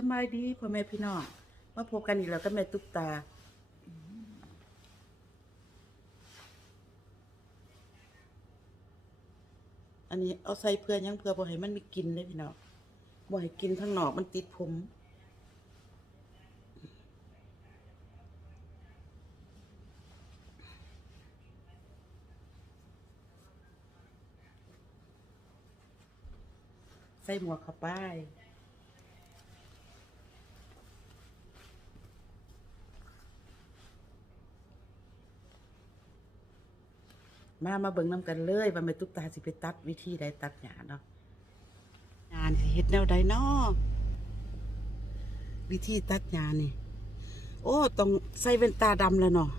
สบายดีพ่อแม่พี่น้องมาพบกันอีกแล้วกับแม่ตุ๊กตาอันนี้เอาใส่เพื่อยังเพื่อบ่ให้มันมีกลิ่นเลยพี่น้องบ่ให้กินข้างนอกมันติดผมใส่หมวกเข้าไปมาเบิ่งน้ำกันเลยว่าแม่ตุ๊กตาสิไปตัดวิธีใดตัดหญ้าเนาะงานสิเฮ็ดแนวใดเนาะวิธีตัดหญ้านี่โอ้ต้องใส่แว่นตาดำแล้วเนาะ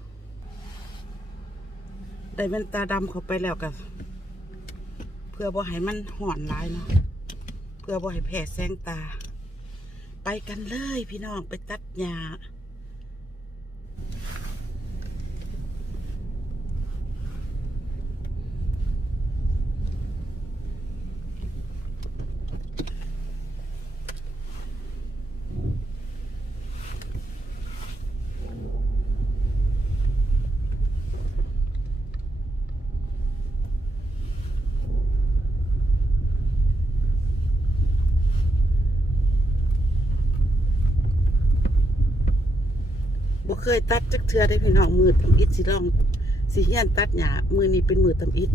ได้แว่นตาดำเข้าไปแล้วก็เพื่อบ่ให้มันห่อนหลายเนาะเพื่อบ่ให้แพ้แสงตาไปกันเลยพี่น้องไปตัดหญ้าบ่เคยตัดจักเทื่อได้พี่น้องมือตำอิดสิลองสิเฮียนตัดหญ้ามือนี้เป็นมือตำอิด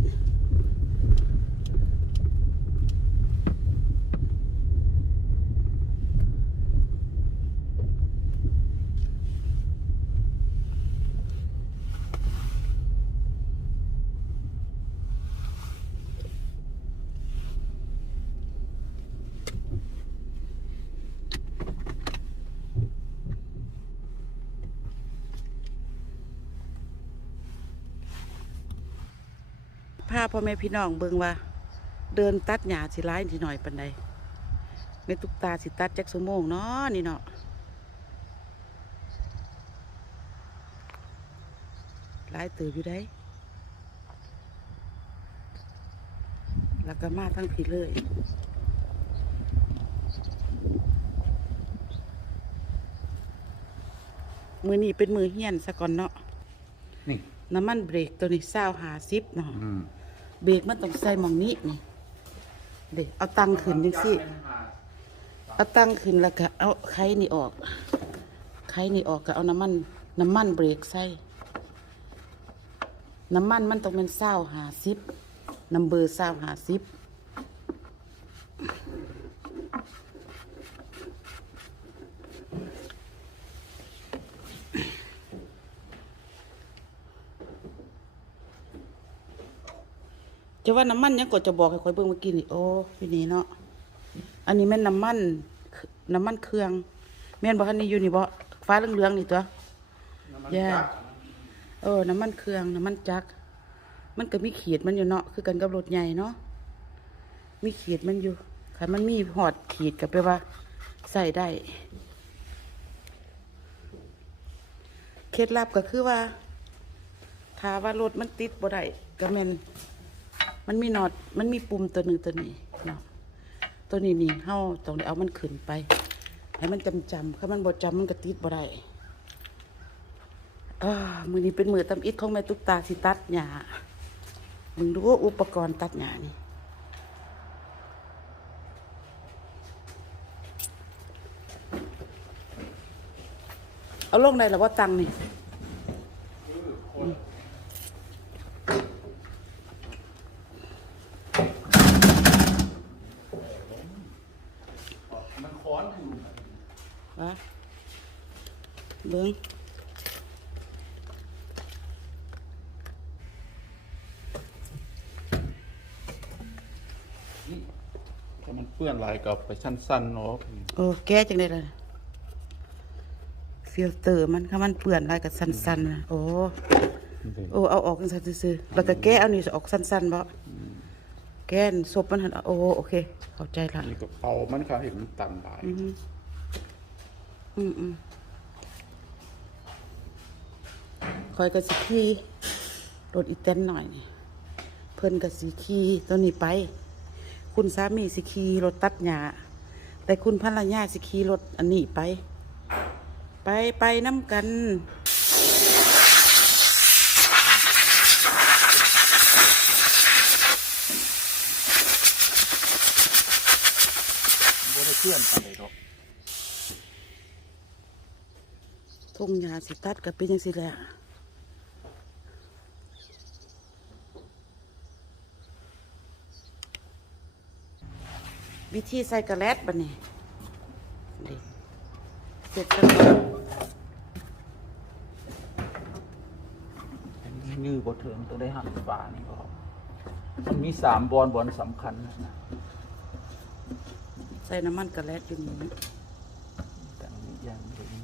พาพ่อแม่พี่น้องเบิ่งว่าเดินตัดหญ้าสิร้ายสิหน่อยปานใดแม่ตุ๊กตาสิตัดจักชั่วโมงเนาะนี่เนาะหลายตื่นอยู่ได้แล้วก็มาทั้งพี่เลยมือนี้เป็นมือเฮียนซะก่อนเนาะนี่น้ำมันเบรกตัวนี้20-50เนาะเบรกมันต้องใส่หม่องนี้นี่เด็กเอาตังขึ้นจังซี่เอาตังขึ้นแล้วก็เอาไขนี่ออกไขนี่ออกก็เอาน้ำมันเบรกใส่น้ำมันต้องเป็น20-50น้ำเบอร์20-50จะว่าน้ำมันยังก็จะบอกให้คอยเบิ่งเมื่อกี้นี่โอ้พี่นี่เนาะอันนี้แม่นน้ำมันเครื่องแม่นบ่คันนี้อยู่นี่บ่ฟ้าเหลืองๆนี่ตัวย่าน้ำมันเครื่องน้ำมันจักรมันก็มีขีดมันอยู่เนาะคือกันกับรถใหญ่เนาะมีขีดมันอยู่ค่ะมันมีหอดขีดก็แปลว่าใส่ได้เคล็ดลับก็คือว่าถ้าว่ารถมันติดบ่ได้ก็แม่นมันมีน็อตมันมีปุ่มตัวหนึ่งตัวนี้เนาะตัวนี้นี่เฮาต้องได้เอามันขึ้นไปให้มันจำถ้ามันบ่จำมันก็ติดบ่ได้มื้อนี้เป็นมื้อตำอิดของแม่ตุ๊กตาสิตัดหญ้ามึงดูอุปกรณ์ตัดหญ้านี่เอาลงได้แล้วว่าตังนี่วะเบิ้งถ้ามันเปื้อนลายก็ไปสั้นๆเนาะแก้จังได้เลยฟิลเตอร์มันถ้ามันเปื่อนอะไรกับสั้นๆนะโอ้เอาออกสั้นซื่อๆแล้วก็แก้เอานี่ออกสั้นๆบ่แก้นศพมันหันโอเคเข้าใจละนี่ก็เป่ามันค่ะเห็นมันตันหลายคอยกับสิขี่รถอีแตนหน่อยนี่เพิ่นกับสิขี่ตัวนี้ไปคุณสามีสิขี่รถตัดหญ้า แต่คุณภรรยาสิขี่รถอันนี้ไป ไปน้ำกัน บ่ได้เพื่อนปานใดดอก ทุ่งหญ้าสิตัดก็เป็นจังซี่แหละวิธีใส่กระแลดบัดนี้นี่เสร็จแล้วก็ ยื้อบ่ถึงตัวได้หันฝานี่ก็มันมี3บอนสำคัญนะ ใส่น้ำมันกระแลดอยู่นี่ แต่นี้อย่างเดียวนี้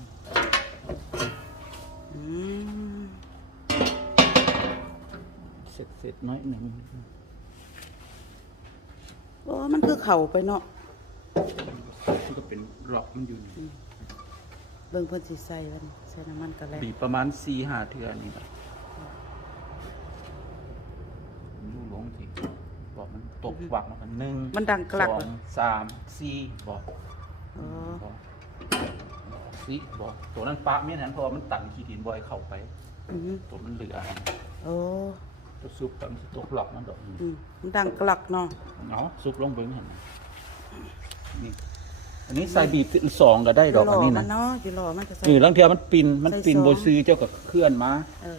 อืม เสร็จน้อยหนึ่ง โอ้มันคือเข่าไปเนาะ มันก็เป็นล็อกมันอยู่นี่ เบิ่งเพิ่นสิใส่มันใส่น้ำมันกระแลด บีบประมาณ4-5 เทื่อนี่ล่ะดูลงสิบอกมันตกวักมัน1 มันดังกลัก 2 3 4บอก อ๋อ บอก4บอกตัวนั้นปะเมียนั้นเพราะว่ามันตันขี้ดินบ่อยเข้าไป อืม ตัวมันเหลือ โอ้ ตัวซุปแบบมันสิตกหลอกมันดอก มันดังกลักเนาะ เนาะซุปลงเบิ่งหั่นน่ะนี่อันนี้ใส่บีบ2ก็ได้ดอกอันนี้ มั นะ เนาะอยู่หล่อมันจะใส่ นี่ลางเทื่อมันปิ่น ใส่ซอง บ่ซื้อเจ้าก็เคลื่อนมา เออ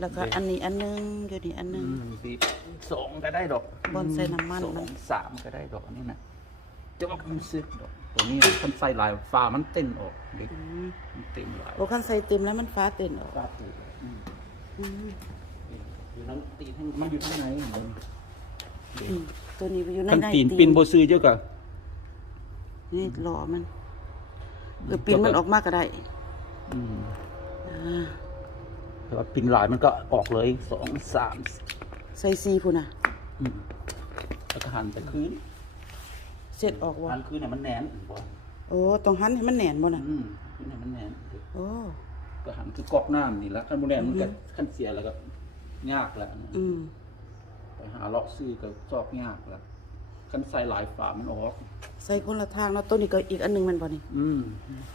แล้วก็อันนี้อันหนึงอยู่นี่อันหนึง บีบ2ก็ได้ดอก บอนใส่น้ำมัน สอง มัน 3ก็ได้ดอกอันนี้นะจะว่ามันซึกดอกตัวนี้มันใส่หลายฟ้ามันเต้นออกเด็กมันเต็มหลาย โอ้คันใส่เต็มแล้วมันฟ้าเต็นออก ฟ้าตูดอืม อยู่นั้นตีนให้มันอยู่ข้างในเหมือน อืมตัวนี้อยู่ใน คัน ใน ตีนปินบ่ซื้อเจ้าก็ นี่หล่อมันปินมันออกมาก็ได้ อืม อ่า แต่ว่าปินหลายมันก็ออกเลย2 3 ใส่ซีพุ่นน่ะ อืมแล้วก็หันไปคืน เสร็จออกว่า หันคืนเนี่ยมันแหนนบ่ โอ้ต้องหันให้มันแหนนบ่น่ะ คืนเนี่ยมันแหนน โอ้ ก็หันคือกอกน้ำนี่ละคันบ่แหนนมันก็คันเสียแล้วก็ยากแล้ว อืม ไปหาเลาะซื้อก็ซอกยากแล้วคันใส่หลายฝามันออก ใส่คนละทางเนาะตัวนี้ก็อีกอันหนึงแมันบ่นี่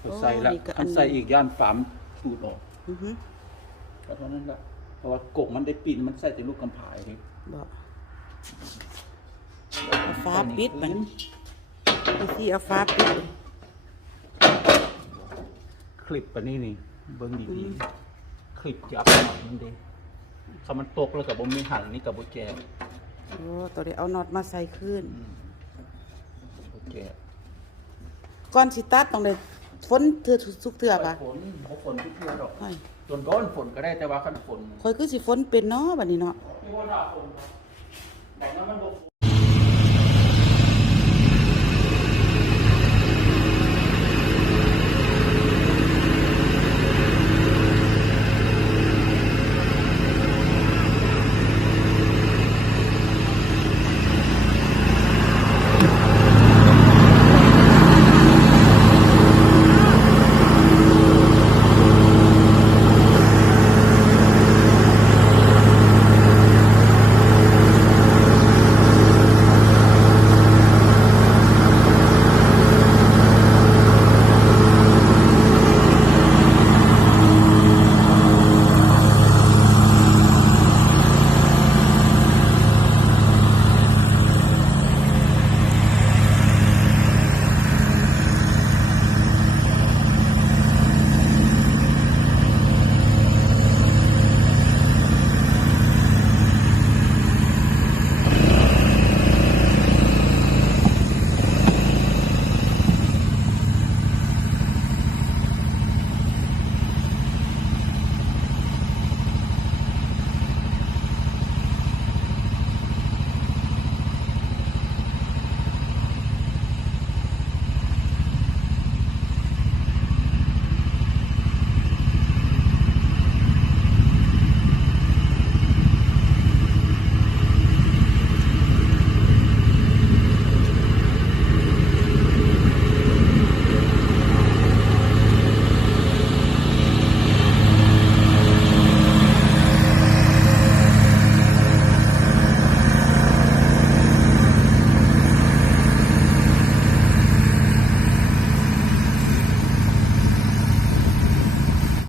ก็ใส่แล้ว นี่ก็อั คั น นใส่อีกย่านฝามสูดออก อือฮึ ก็เท่านั้นละเพราะว่ากกมันได้ปิ่นมันใส่แต่ลูกกำพายเลย บ่เอาฟ้าปิดมันวิธีเอาฟ้าปิด คลิปปะนี่เบิ่งดีๆคลิปจับมันเด้ถ้ามันตกแล้วก็บ่มีหันนี่ก็บ่แก่ โอ้ตัวนี้เอาน็อตมาใส่ขึ้น บ่แก่ ก่อนสิตัดต้องได้ฝนเทื่อทุกเทื่อป่ะ ฝนบ่ฝนทุกเทื่อดอก ค่อย ส่วนก้อนฝนก็ได้แต่ว่าคันฝน ค่อยคือสิฝนเป็นเนาะบัดนี้เนาะ มีคนด่าฝนแต่ว่ามันบ่